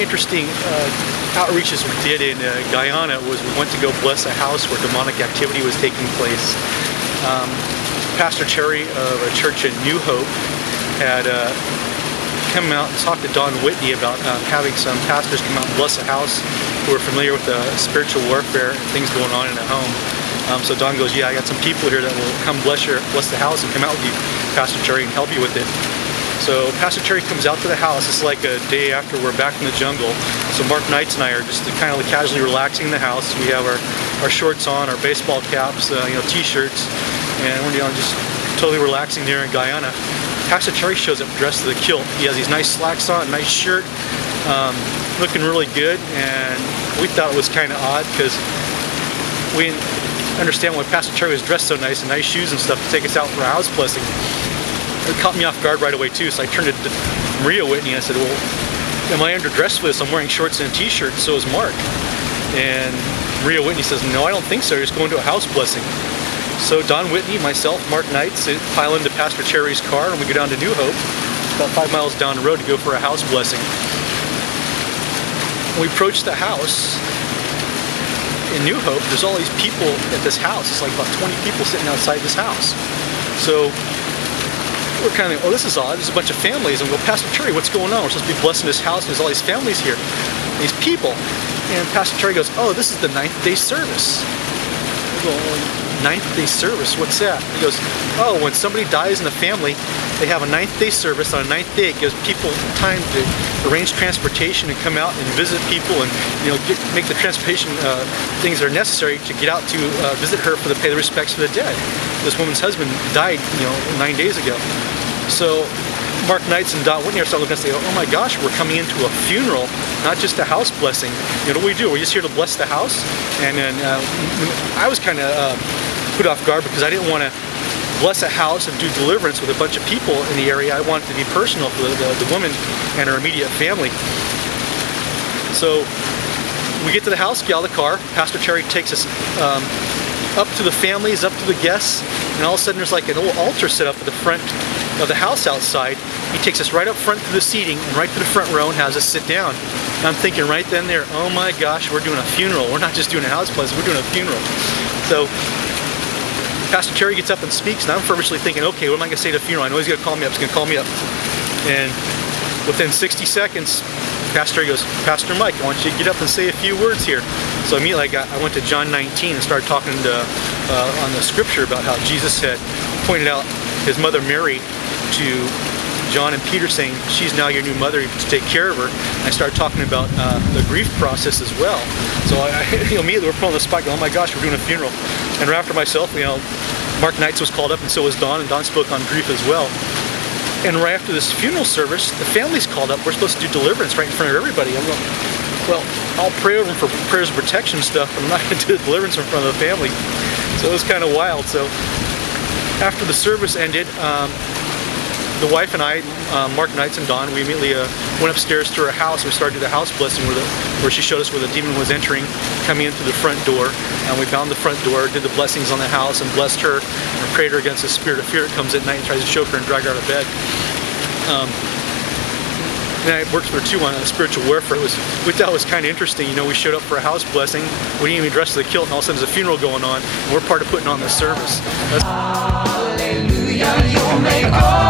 interesting outreaches we did in Guyana was we went to go bless a house where demonic activity was taking place. Pastor Cherry of a church in New Hope had come out and talked to Don Whitney about having some pastors come out and bless a house who are familiar with spiritual warfare and things going on in a home. So Don goes, yeah, I got some people here that will come bless the house and come out with you, Pastor Cherry, and help you with it. So Pastor Cherry comes out to the house. It's like a day after we're back in the jungle. So Mark Knights and I are just kind of casually relaxing in the house. We have our shorts on, our baseball caps, t-shirts, and we're just totally relaxing there in Guyana. Pastor Cherry shows up dressed to the kilt. He has these nice slacks on, a nice shirt, looking really good, and we thought it was kind of odd because we didn't understand why Pastor Cherry was dressed so nice and nice shoes and stuff to take us out for a house blessing. It caught me off guard right away too, so I turned to Maria Whitney and I said, well, am I underdressed for this? I'm wearing shorts and a t-shirt, so is Mark. And Maria Whitney says, no, I don't think so, you're just going to a house blessing. So Don Whitney, myself, Mark Knights pile into Pastor Cherry's car and we go down to New Hope, about 5 miles down the road, to go for a house blessing. When we approach the house in New Hope, there's all these people at this house. It's like about 20 people sitting outside this house. So we're kind of, oh, this is odd. There's a bunch of families. And we go, Pastor Cherry, what's going on? We're supposed to be blessing this house and there's all these families here, these people. And Pastor Cherry goes, oh, this is the 9th day service. We go, 9th day service, what's that? He goes, oh, when somebody dies in the family, they have a 9th day service. On a 9th day, it gives people time to arrange transportation and come out and visit people and make the transportation things that are necessary to get out to visit her for pay the respects for the dead. This woman's husband died 9 days ago. So Mark Knights and Don Whitney are starting to say, oh my gosh, we're coming into a funeral, not just a house blessing. What do we do? We're just here to bless the house? And then I was kind of put off guard because I didn't want to bless a house and do deliverance with a bunch of people in the area. I wanted to be personal for the woman and her immediate family. So we get to the house, get out of the car. Pastor Cherry takes us up to the families, up to the guests, and all of a sudden there's like an old altar set up at the front of the house outside. He takes us right up front to the seating and right to the front row and has us sit down. And I'm thinking right then there, oh my gosh, we're doing a funeral. We're not just doing a house blessing, we're doing a funeral. So Pastor Cherry gets up and speaks, and I'm fervently thinking, okay, what am I going to say to the funeral? I know he's going to call me up. He's going to call me up. And within 60 seconds, Pastor Cherry goes, Pastor Mike, I want you to get up and say a few words here. So immediately I went to John 19 and started talking on the scripture about how Jesus had pointed out his mother Mary to John and Peter, saying, she's now your new mother, to take care of her. And I started talking about the grief process as well. So immediately we're put on the spot, going, oh my gosh, we're doing a funeral. And right after myself, Mark Knights was called up, and so was Don, and Don spoke on grief as well. And right after this funeral service, the family's called up. We're supposed to do deliverance right in front of everybody. I'm going, well, I'll pray over them for prayers of protection and stuff, but I'm not going to do deliverance in front of the family. So it was kind of wild. So after the service ended, the wife and I, Mark Knights and Don, we immediately went upstairs to her house. We started the house blessing where she showed us where the demon was entering, coming in through the front door. And we found the front door, did the blessings on the house, and blessed her, and prayed her against the spirit of fear that comes at night and tries to choke her and drag her out of bed. And I worked for her too on spiritual warfare. We thought it was kind of interesting. We showed up for a house blessing. We didn't even dress to the kilt, and all of a sudden there's a funeral going on, and we're part of putting on the service. Hallelujah, you'll make all